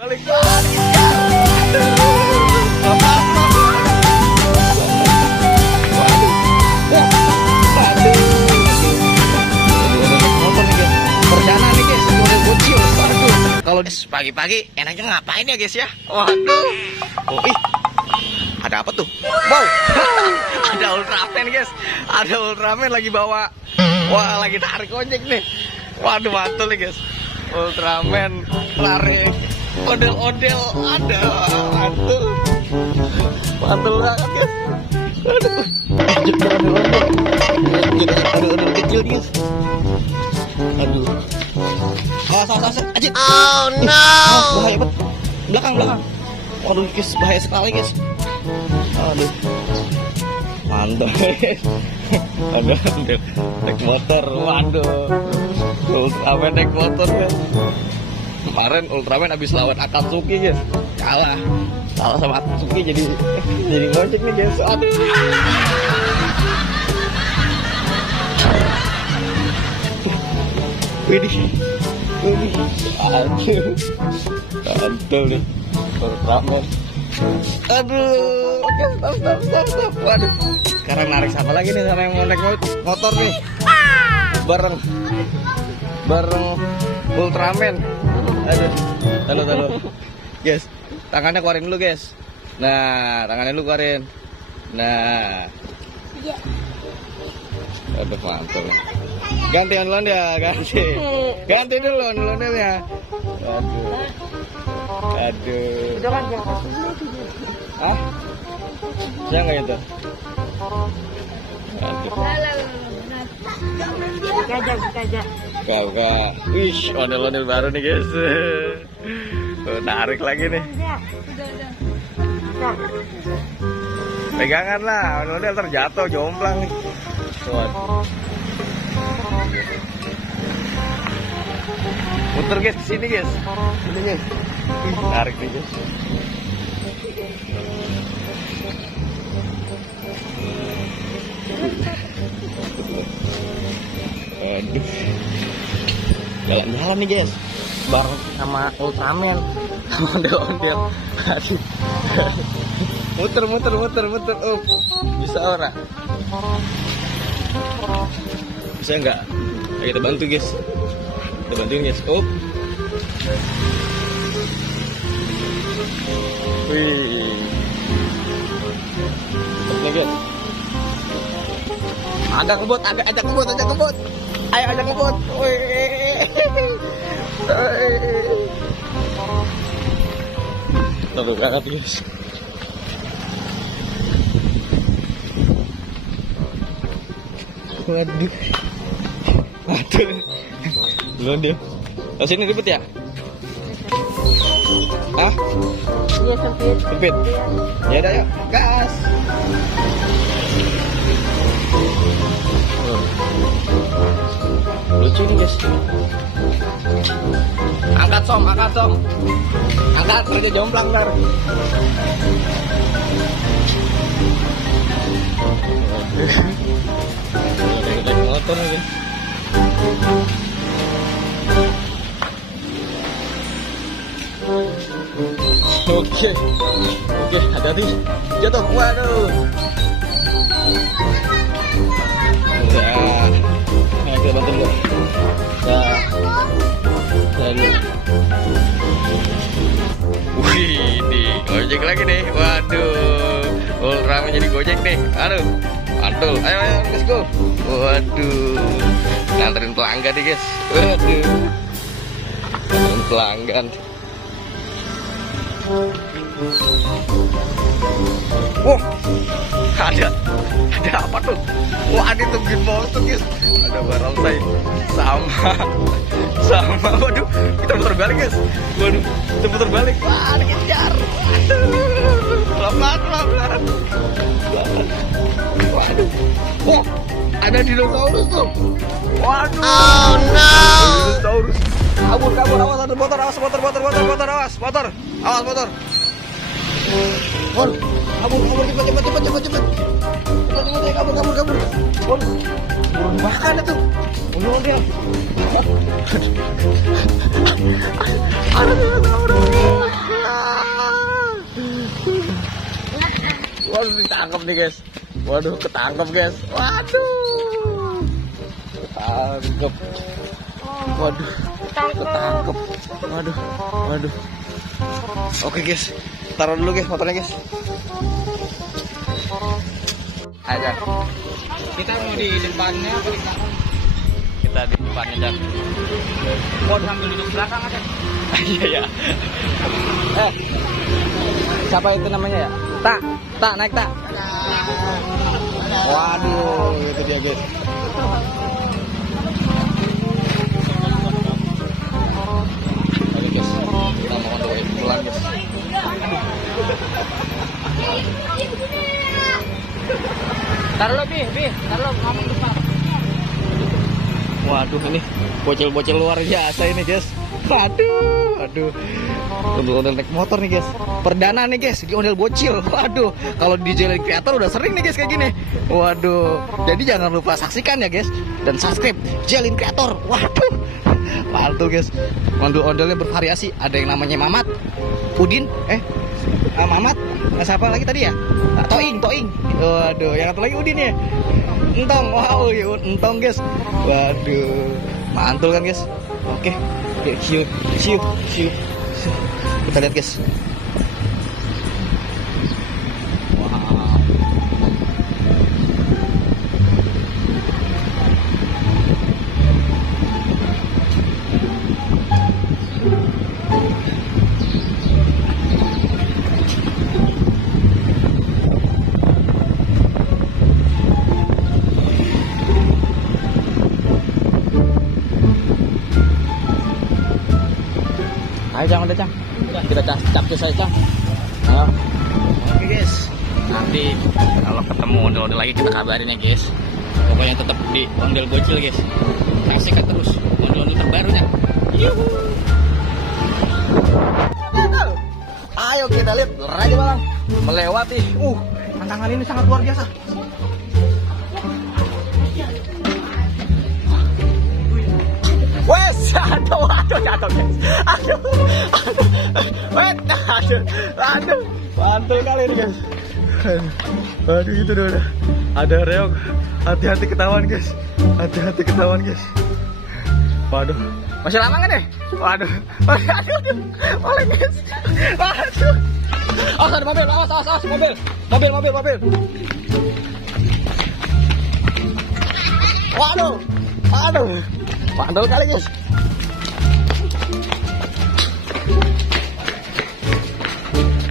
Balik. Kalau pagi-pagi enaknya ngapain ya guys ya? Waduh. Oh, ada apa tuh? Wow. Ada Ultraman guys. Ada Ultraman lagi bawa. Wah, lagi tarik ojek nih. Waduh, mantul nih guys. Ultraman lari odel-odel. Ada mantul. Mantul banget guys. Aduh. Aduh, kecil guys. Aduh. Awas, aja. Oh no. Bahaya banget. Belakang. Waduh guys, bahaya sekali guys. Aduh. Mantap guys. Aduh, naik motor. Waduh. Ultraman naik motor guys. Kemarin Ultraman habis lawan Akatsuki guys. Kalah sama Akatsuki jadi ngojek nih guys. Aduh. Widih. Aduh, mantul nih Ultraman. Aduh, oke, stop. Waduh, sekarang narik siapa lagi nih sama yang mau naik motor nih? Bareng Ultraman. Aduh, taruh. Guys, tangannya keluarin dulu guys. Nah, tangannya dulu keluarin. Nah, aduh mantul. Ganti duluan ya, ganti dulu ya. Aduh. Udah kan ya. Ah? Siapa nggak itu? Aduh. Gajah. Kagak. Wih, ondel-ondel baru nih guys. Narik lagi nih. Udah. Pegangan lah, ondel-ondel terjatuh, jomplang nih. Muter guys, kesini guys. Ini guys. Tarik nih guys. Aduh. Jalan-jalan nih guys. Bareng sama Ultraman. Ondel-ondel. Aduh. Muter. Bisa ora? Bisa enggak? Ayo kita bantu guys. Kita bantuin guys. Wih. Nih guys. Agak ngebut. Ayo ajak ngebut. Wih. Seru banget guys. Waduh. Belum dia. Oh, sini ribet ya? Ah? Iya, sempit. Ya udah yuk, gas. Lucu nih guys. Angkat som. Angkat kerja jomplang ntar. Naik motor nih guys. Oke, hati-hati jatuh. Waduh. Nah, kita bantu dulu. Wih, gojek lagi nih. Waduh, Ultraman jadi gojek nih. Aduh, mantul. Ayo, let's go. Waduh, nganterin pelanggan nih guys. Waduh, nganterin pelanggan. Wah, ada apa tuh? Wah, ada tuh gimbal tuh guys. Ada barongsai sama. Waduh, kita putar balik guys. Waduh, kita putar balik. Wah, dikejar. Pelan-pelan. Waduh. Wah, ada dinosaurus tuh. Waduh. Oh no. Dinosaurus. Kabur. Awas, ada motor. Awas, motor. Kabur, cepet. Kabur. Waduh, burung makan itu. Bunuh dia. Ada dinosaurus. Waduh, ditangkap nih guys. Waduh, ketangkep guys. Waduh, ketangkep. Waduh, ketangkep. Waduh, waduh. Oke guys, taruh dulu guys motornya guys. Ayo, Kita mau di depannya atau di belakang? kita di depannya dan. Mau sambil duduk belakang aja. Iya ya. Siapa itu namanya ya? Tak naik tak. Waduh, itu dia guys. Oke guys, kita mau doain pulang guys. Taruh lo, Bi. Taruh lo, ngomong depan. Waduh, ini bocil-bocil luar biasa ini guys. Waduh. Untuk naik motor nih guys. Perdana nih guys di ondel bocil. Waduh, kalau di Jailin Creator udah sering nih guys kayak gini. Waduh. Jadi jangan lupa saksikan ya guys dan subscribe Jailin Creator. Waduh. Mantul guys. Ondel-ondelnya bervariasi. Ada yang namanya Mamat, Udin, Mamat, siapa lagi tadi ya? Toing. Waduh, yang satu lagi Udin ya. Entong, wow, ya entong guys. Waduh, mantul kan guys. Oke, siu. Kita lihat guys. Wow. Ayo Cang, udah Cang. Kita capcus aja Cang. Oke guys. Nanti kalau ketemu ondel-ondel lagi kita kabarin ya guys. Pokoknya tetap di ondel bocil guys. Saksikan terus ondel-ondel terbarunya. Yuhu. Ayo kita lihat Raja Balang melewati. Tantangan ini sangat luar biasa. Wes, aduh jatuh guys. Aduh, mantul kali ini guys. Aduh itu udah ada reog. Hati-hati ketahuan guys. Waduh, masih lama kan ya? Waduh, oleh guys. Waduh. Ada mobil, awas mobil. Waduh. Mantul kali guys.